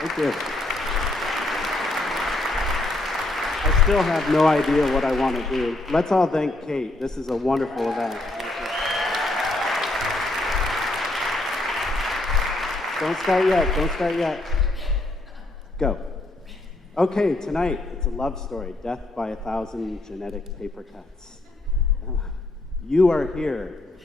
Thank you. I still have no idea what I want to do. Let's all thank Kate. This is a wonderful event. Don't start yet. Don't start yet. Go. Okay, tonight it's a love story, Death by 1,000 Genetic Paper Cuts. You are here.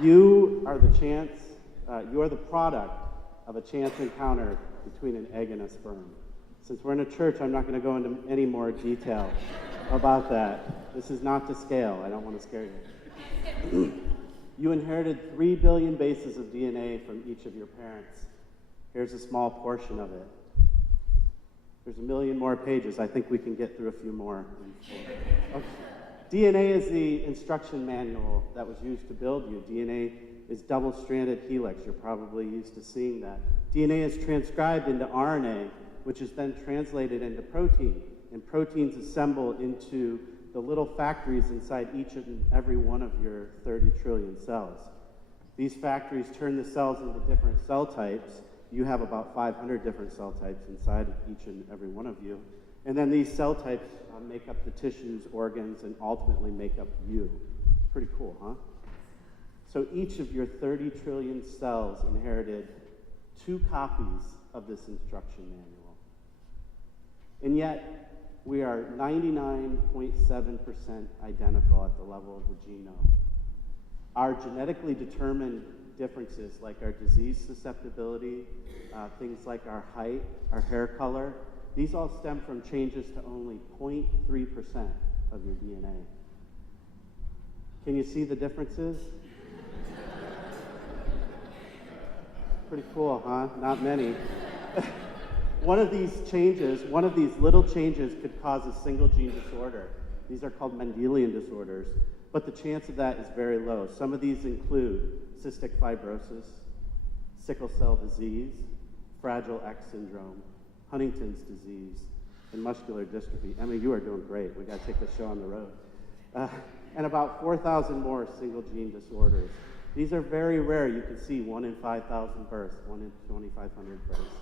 You are the product of a chance encounter between an egg and a sperm. Since we're in a church, I'm not going to go into any more detail about that. This is not to scale. I don't want to scare you. You inherited 3 billion bases of DNA from each of your parents. Here's a small portion of it. There's a million more pages. I think we can get through a few more. Okay. DNA is the instruction manual that was used to build you. DNA is double-stranded helix. You're probably used to seeing that. DNA is transcribed into RNA, which is then translated into protein. And proteins assemble into the little factories inside each and every one of your 30 trillion cells. These factories turn the cells into different cell types. You have about 500 different cell types inside each and every one of you. And then these cell types make up the tissues, organs, and ultimately make up you. Pretty cool, huh? So each of your 30 trillion cells inherited 2 copies of this instruction manual. And yet, we are 99.7% identical at the level of the genome. Our genetically determined differences, like our disease susceptibility, things like our height, our hair color, these all stem from changes to only 0.3% of your DNA. Can you see the differences? Pretty cool, huh? Not many. One of these little changes could cause a single gene disorder. These are called Mendelian disorders, but the chance of that is very low. Some of these include cystic fibrosis, sickle cell disease, Fragile X syndrome, Huntington's disease, and muscular dystrophy. Emma, you are doing great. We got to take the show on the road. And about 4,000 more single gene disorders. These are very rare. You can see 1 in 5,000 births, 1 in 2,500 births.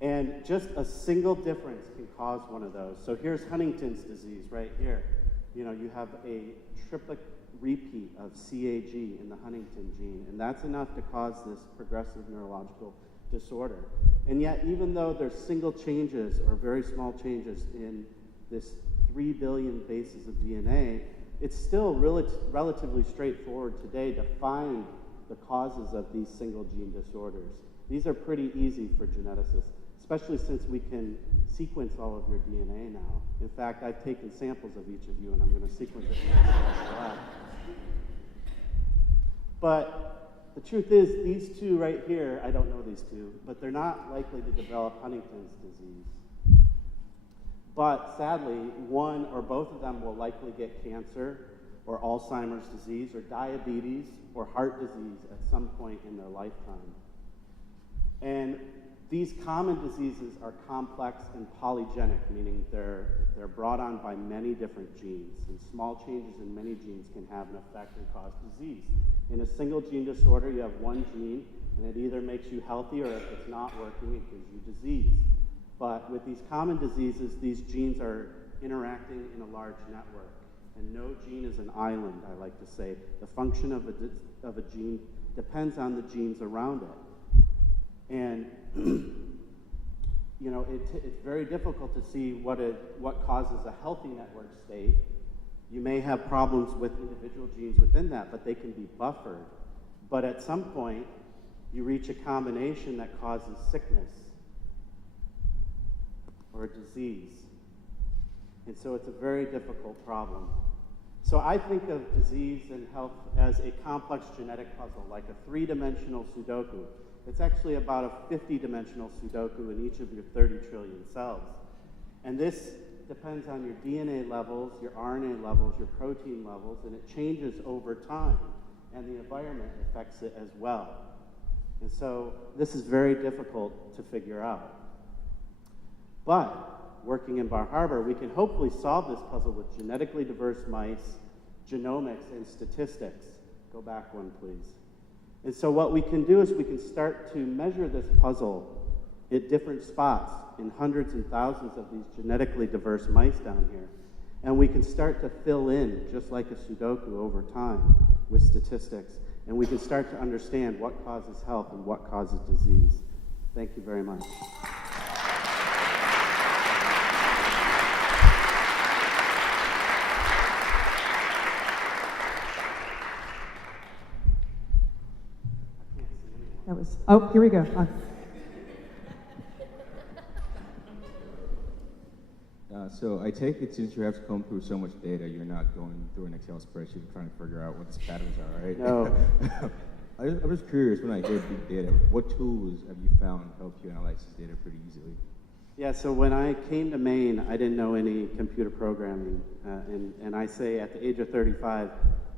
And just a single difference can cause one of those. So here's Huntington's disease right here. You know, you have a triplet repeat of CAG in the Huntington gene, and that's enough to cause this progressive neurological disorder. And yet, even though there's single changes or very small changes in this 3 billion bases of DNA, it's still relatively straightforward today to find the causes of these single gene disorders. These are pretty easy for geneticists, especially since we can sequence all of your DNA now. In fact, I've taken samples of each of you, and I'm going to sequence it in the lab. But the truth is, these two right here, I don't know these two, but they're not likely to develop Huntington's disease. But sadly, one or both of them will likely get cancer or Alzheimer's disease or diabetes or heart disease at some point in their lifetime. And these common diseases are complex and polygenic, meaning they're brought on by many different genes, and small changes in many genes can have an effect and cause disease. In a single gene disorder, you have one gene, and it either makes you healthy, or if it's not working, it gives you disease. But with these common diseases, these genes are interacting in a large network, and no gene is an island, I like to say. The function of a gene depends on the genes around it. And you know, it's very difficult to see what causes a healthy network state. You may have problems with individual genes within that, but they can be buffered. But at some point, you reach a combination that causes sickness or a disease. And so it's a very difficult problem. So I think of disease and health as a complex genetic puzzle, like a 3-dimensional Sudoku. It's actually about a 50-dimensional Sudoku in each of your 30 trillion cells. And this depends on your DNA levels, your RNA levels, your protein levels, and it changes over time, and the environment affects it as well. And so this is very difficult to figure out. But working in Bar Harbor, we can hopefully solve this puzzle with genetically diverse mice, genomics, and statistics. Go back one, please. And so what we can do is we can start to measure this puzzle at different spots in hundreds and thousands of these genetically diverse mice down here. And we can start to fill in, just like a Sudoku over time, with statistics. And we can start to understand what causes health and what causes disease. Thank you very much. That was, oh, here we go. So I take it since you have to comb through so much data, you're not going through an Excel spreadsheet and trying to figure out what its patterns are, right? No. I'm just curious, when I hear big data, what tools have you found help you analyze this data pretty easily? Yeah, so when I came to Maine, I didn't know any computer programming. And I say at the age of 35,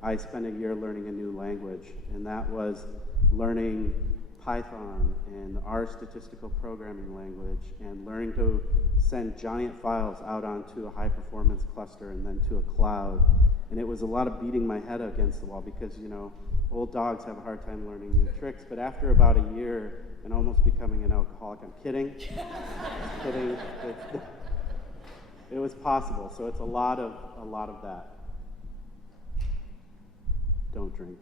I spent a year learning a new language, and that was learning Python and R statistical programming language, and learning to send giant files out onto a high-performance cluster and then to a cloud. And it was a lot of beating my head against the wall because, you know, old dogs have a hard time learning new tricks. But after about a year and almost becoming an alcoholic, I'm kidding. Kidding. It was possible. So it's a lot of that. Don't drink.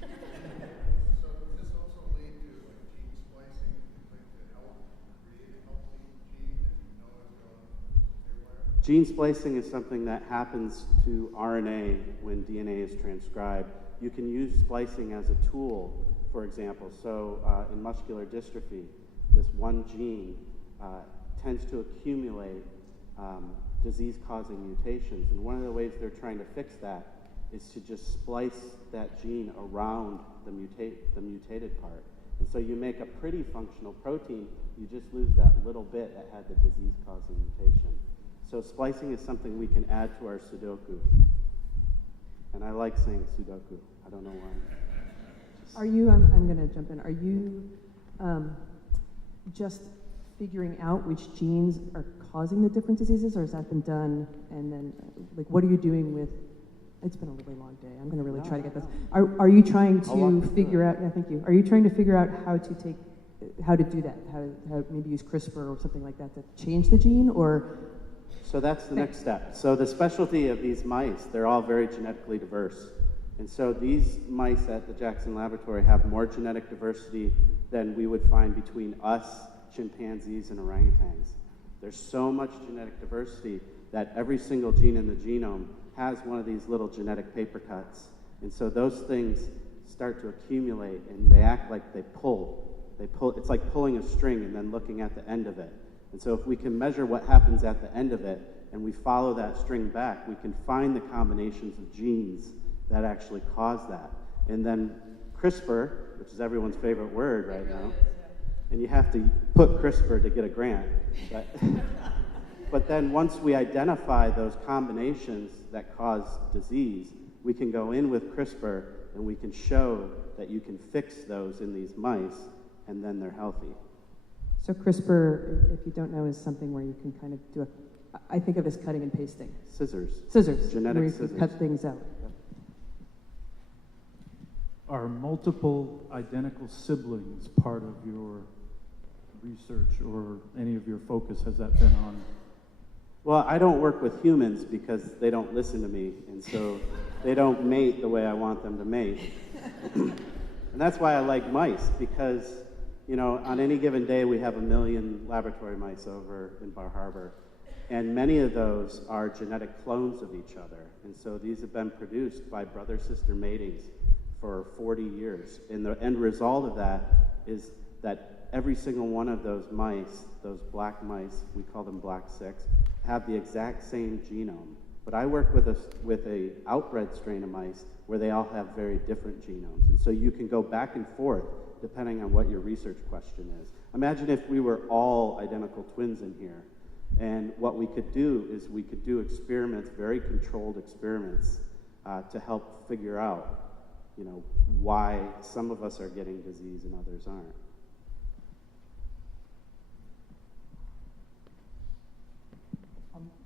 So does this also lead to like gene splicing, like to help create a healthy gene that you know is going haywire? Gene splicing is something that happens to RNA when DNA is transcribed. You can use splicing as a tool, for example. So in muscular dystrophy, this one gene tends to accumulate disease-causing mutations. And one of the ways they're trying to fix that is to just splice that gene around the mutated part. And so you make a pretty functional protein, you just lose that little bit that had the disease-causing mutation. So splicing is something we can add to our Sudoku. And I like saying Sudoku. I don't know why. Are you, I'm going to jump in, are you just figuring out which genes are causing the different diseases, or has that been done? And then, like, what are you doing with, it's been a really long day, I'm going to really try to get this. Are you trying to figure out, yeah, thank you. Are you trying to figure out how to do that? How maybe use CRISPR or something like that to change the gene, or? So that's the next step. So the specialty of these mice, they're all very genetically diverse. And so these mice at the Jackson Laboratory have more genetic diversity than we would find between us, chimpanzees, and orangutans. There's so much genetic diversity that every single gene in the genome has one of these little genetic paper cuts. And so those things start to accumulate, and they act like they pull. It's like pulling a string and then looking at the end of it. And so if we can measure what happens at the end of it, and we follow that string back, we can find the combinations of genes that actually cause that. And then CRISPR, which is everyone's favorite word right now, and you have to put CRISPR to get a grant, but then once we identify those combinations that cause disease, we can go in with CRISPR and we can show that you can fix those in these mice, and then they're healthy. So CRISPR, if you don't know, is something where you can kind of do I think of as cutting and pasting. Scissors. Genetic where you scissors. can cut things out. Are multiple identical siblings part of your research or any of your focus? Has that been on? Well, I don't work with humans because they don't listen to me, and so they don't mate the way I want them to mate. And that's why I like mice, because, you know, on any given day we have 1 million laboratory mice over in Bar Harbor, and many of those are genetic clones of each other. And so these have been produced by brother-sister matings for 40 years. And the end result of that is that every single one of those mice, those black mice, we call them black 6, have the exact same genome. But I work with a outbred strain of mice where they all have very different genomes. And so you can go back and forth depending on what your research question is. Imagine if we were all identical twins in here. And what we could do is we could do experiments, very controlled experiments, to help figure out, you know, why some of us are getting disease and others aren't.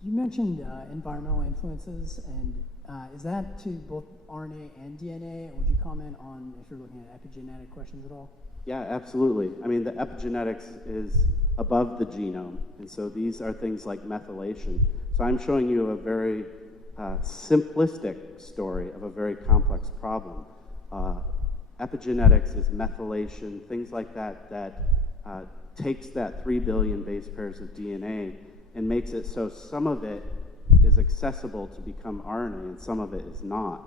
You mentioned environmental influences, and is that to both RNA and DNA? Would you comment on if you're looking at epigenetic questions at all? Yeah, absolutely. I mean, the epigenetics is above the genome, and so these are things like methylation. So I'm showing you a very simplistic story of a very complex problem. Epigenetics is methylation, things like that, that takes that 3 billion base pairs of DNA and makes it so some of it is accessible to become RNA and some of it is not.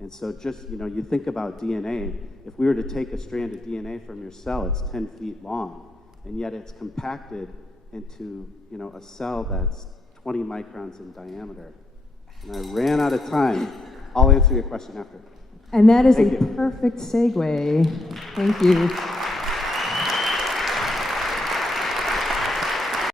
And so just, you think about DNA, if we were to take a strand of DNA from your cell, it's 10 feet long, and yet it's compacted into, a cell that's 20 microns in diameter. And I ran out of time. I'll answer your question after. And that is Thank a you. perfect segue. Thank you.